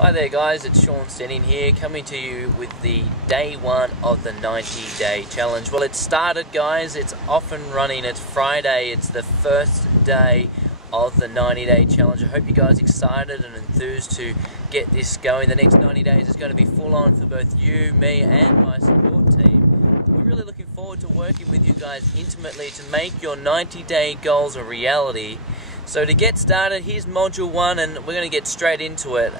Hi there guys, it's Shaun Stenning here, coming to you with the day one of the 90-day challenge. Well, it started guys, it's off and running, it's Friday, it's the first day of the 90-day challenge. I hope you guys are excited and enthused to get this going. The next 90 days is going to be full on for both you, me and my support team. We're really looking forward to working with you guys intimately to make your 90-day goals a reality. So to get started, here's module 1 and we're going to get straight into it.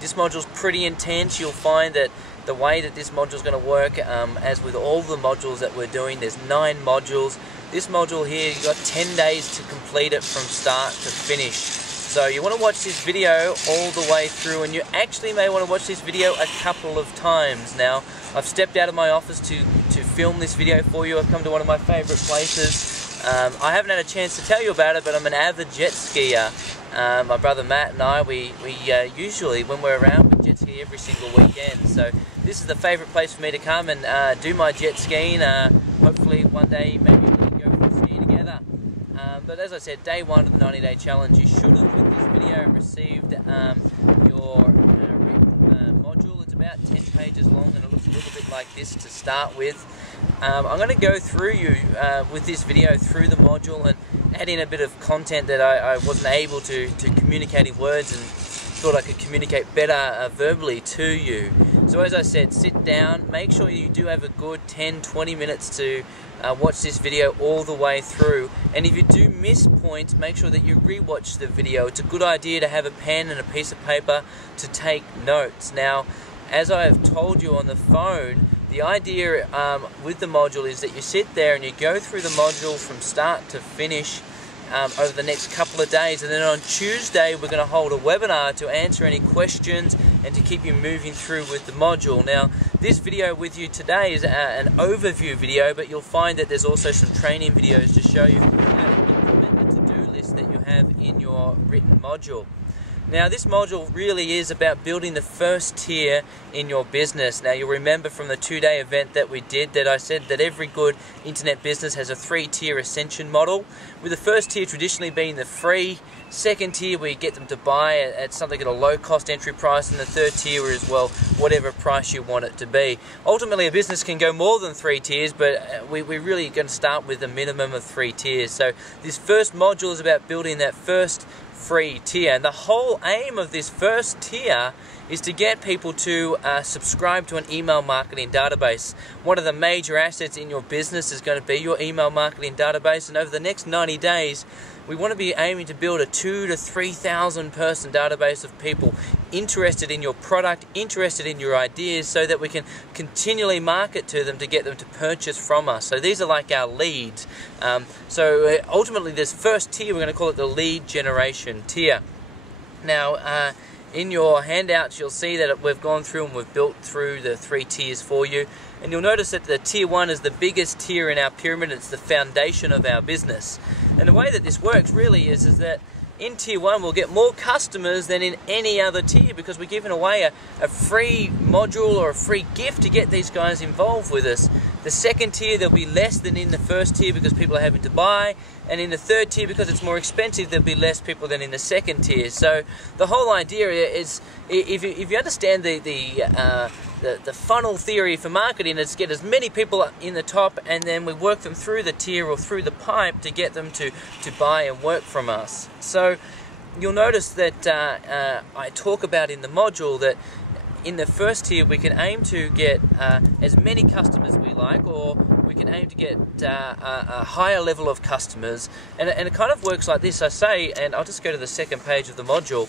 This module's pretty intense. You'll find that the way that this module is going to work, as with all the modules that we're doing, there's 9 modules. This module here, you've got 10 days to complete it from start to finish. So you want to watch this video all the way through, and you actually may want to watch this video a couple of times. Now, I've stepped out of my office to film this video for you. I've come to one of my favourite places. I haven't had a chance to tell you about it, but I'm an avid jet skier. My brother Matt and I, we usually, when we're around, we jet ski every single weekend. So this is the favourite place for me to come and do my jet skiing. Hopefully one day maybe we can go for skiing together. But as I said, day 1 of the 90-day challenge, you should have, with this video, received your written module. It's about 10 pages long and it looks a little bit like this to start with. I'm going to go through you with this video through the module and add in a bit of content that I wasn't able to communicate in words and thought I could communicate better verbally to you. So as I said, sit down, make sure you do have a good 10-20 minutes to watch this video all the way through, and if you do miss points, make sure that you re-watch the video. It's a good idea to have a pen and a piece of paper to take notes. Now, as I have told you on the phone, the idea with the module is that you sit there and you go through the module from start to finish over the next couple of days, and then on Tuesday we're going to hold a webinar to answer any questions and to keep you moving through with the module. Now, this video with you today is an overview video, but you'll find that there's also some training videos to show you how to implement the to-do list that you have in your written module. Now, this module really is about building the first tier in your business. Now, you'll remember from the 2-day event that we did that I said that every good internet business has a 3-tier ascension model, with the first tier traditionally being the free, second tier where you get them to buy at something at a low-cost entry price, and the third tier is, well, whatever price you want it to be. Ultimately, a business can go more than 3 tiers, but we're really going to start with a minimum of 3 tiers. So this first module is about building that first free tier, and the whole aim of this first tier is to get people to subscribe to an email marketing database. One of the major assets in your business is going to be your email marketing database, and over the next 90 days we want to be aiming to build a 2,000 to 3,000 person database of people interested in your product, interested in your ideas, so that we can continually market to them to get them to purchase from us. So these are like our leads. So ultimately this first tier, we're going to call it the lead generation tier. Now, in your handouts you'll see that we've gone through and we've built through the 3 tiers for you, and you'll notice that the tier 1 is the biggest tier in our pyramid. It's the foundation of our business, and the way that this works really is that in tier 1 we'll get more customers than in any other tier, because we're giving away a free module or a free gift to get these guys involved with us. The second tier, there'll be less than in the first tier because people are having to buy, and in the third tier, because it's more expensive, there'll be less people than in the second tier. So the whole idea is, if you understand the funnel theory for marketing, is get as many people in the top, and then we work them through the tier or through the pipe to get them to buy and work from us. So you'll notice that I talk about in the module that in the first tier we can aim to get as many customers we like, or we can aim to get a higher level of customers, and it kind of works like this. I say, and I'll just go to the second page of the module,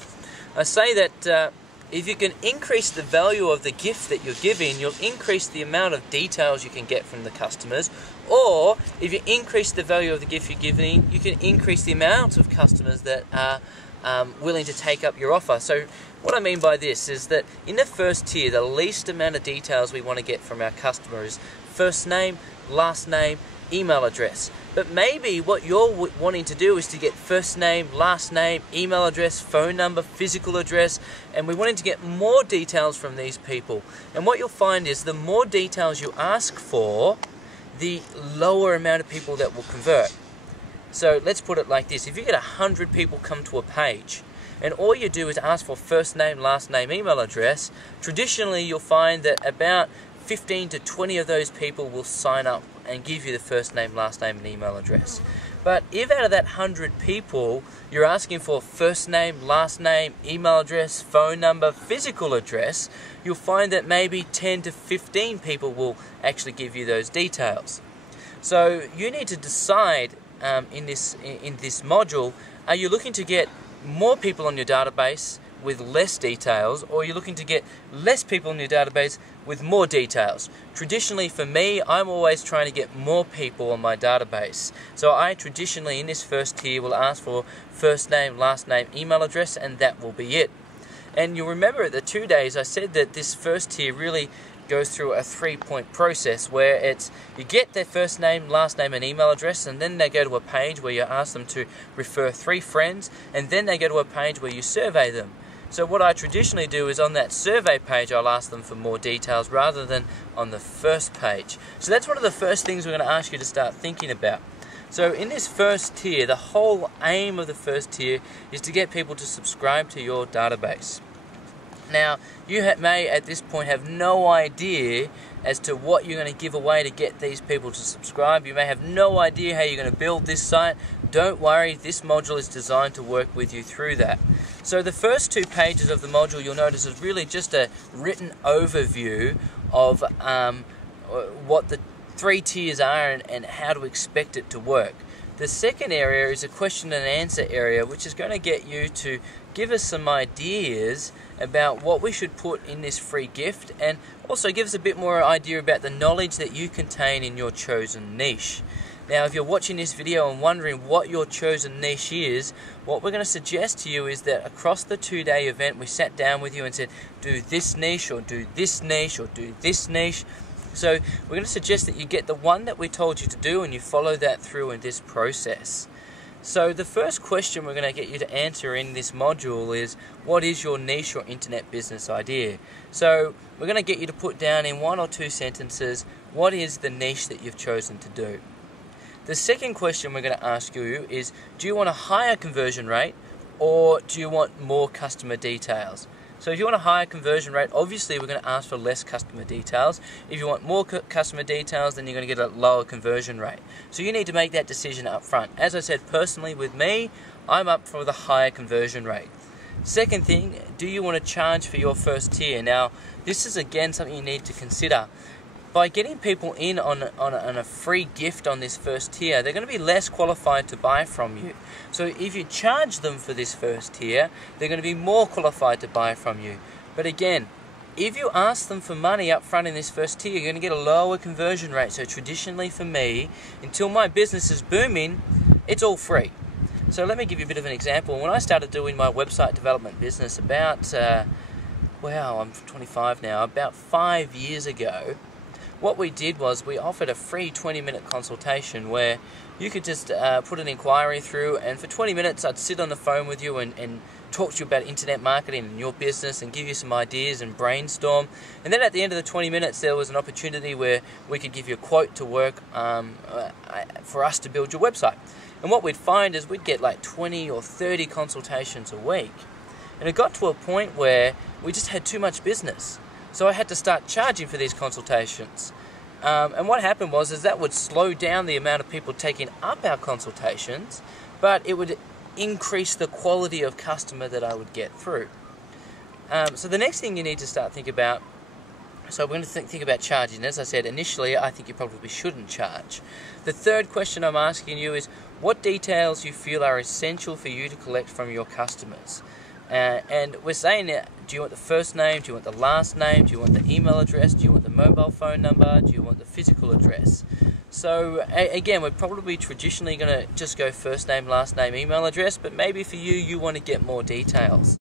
I say that if you can increase the value of the gift that you're giving, you'll increase the amount of details you can get from the customers, or if you increase the value of the gift you're giving, you can increase the amount of customers that are willing to take up your offer. So what I mean by this is that in the first tier, the least amount of details we want to get from our customer is first name, last name, email address. But maybe what you're wanting to do is to get first name, last name, email address, phone number, physical address, and we're wanting to get more details from these people. And what you'll find is the more details you ask for, the lower amount of people that will convert. So let's put it like this: if you get 100 people come to a page, and all you do is ask for first name, last name, email address, traditionally you'll find that about 15 to 20 of those people will sign up and give you the first name, last name, and email address. But if out of that 100 people you're asking for first name, last name, email address, phone number, physical address, you'll find that maybe 10 to 15 people will actually give you those details. So you need to decide in this module, are you looking to get more people on your database with less details, or are you looking to get less people in your database with more details? Traditionally for me, I'm always trying to get more people on my database. So I traditionally in this first tier will ask for first name, last name, email address, and that will be it. And you'll remember at the 2 days I said that this first tier really goes through a 3-point process where it's you get their first name, last name, and email address, and then they go to a page where you ask them to refer 3 friends, and then they go to a page where you survey them. So what I traditionally do is on that survey page I'll ask them for more details rather than on the first page. So that's one of the first things we're going to ask you to start thinking about. So in this first tier, the whole aim of the first tier is to get people to subscribe to your database. Now, you may at this point have no idea as to what you're going to give away to get these people to subscribe. You may have no idea how you're going to build this site. Don't worry, this module is designed to work with you through that. So the first 2 pages of the module you'll notice is really just a written overview of what the 3 tiers are and how to expect it to work. The second area is a question and answer area, which is going to get you to give us some ideas about what we should put in this free gift, and also give us a bit more idea about the knowledge that you contain in your chosen niche. Now, if you're watching this video and wondering what your chosen niche is, what we're going to suggest to you is that across the 2-day event we sat down with you and said, do this niche, or do this niche, or do this niche. So we're going to suggest that you get the one that we told you to do and you follow that through in this process. So the first question we're going to get you to answer in this module is, what is your niche or internet business idea? So we're going to get you to put down in 1 or 2 sentences, what is the niche that you've chosen to do? The second question we're going to ask you is, do you want a higher conversion rate, or do you want more customer details? So if you want a higher conversion rate, obviously we're going to ask for less customer details. If you want more customer details, then you're going to get a lower conversion rate. So you need to make that decision up front. As I said, personally with me, I'm up for the higher conversion rate. Second thing, do you want to charge for your first tier? Now, this is again something you need to consider. By getting people in on a free gift on this first tier, they're going to be less qualified to buy from you. So if you charge them for this first tier, they're going to be more qualified to buy from you. But again, if you ask them for money up front in this first tier, you're going to get a lower conversion rate. So traditionally for me, until my business is booming, it's all free. So let me give you a bit of an example. When I started doing my website development business about, I'm 25 now, about 5 years ago, what we did was we offered a free 20-minute consultation where you could just put an inquiry through, and for 20 minutes I'd sit on the phone with you and talk to you about internet marketing and your business and give you some ideas and brainstorm. And then at the end of the 20 minutes there was an opportunity where we could give you a quote to work for us to build your website. And what we'd find is we'd get like 20 or 30 consultations a week. And it got to a point where we just had too much business. So I had to start charging for these consultations. And what happened was that would slow down the amount of people taking up our consultations, but it would increase the quality of customer that I would get through. So the next thing you need to start thinking about, so we're going to think about charging. As I said, initially I think you probably shouldn't charge. The third question I'm asking you is, what details you feel are essential for you to collect from your customers? And we're saying that, do you want the first name, do you want the last name, do you want the email address, do you want the mobile phone number, do you want the physical address? So again, we're probably traditionally going to just go first name, last name, email address, but maybe for you, you want to get more details.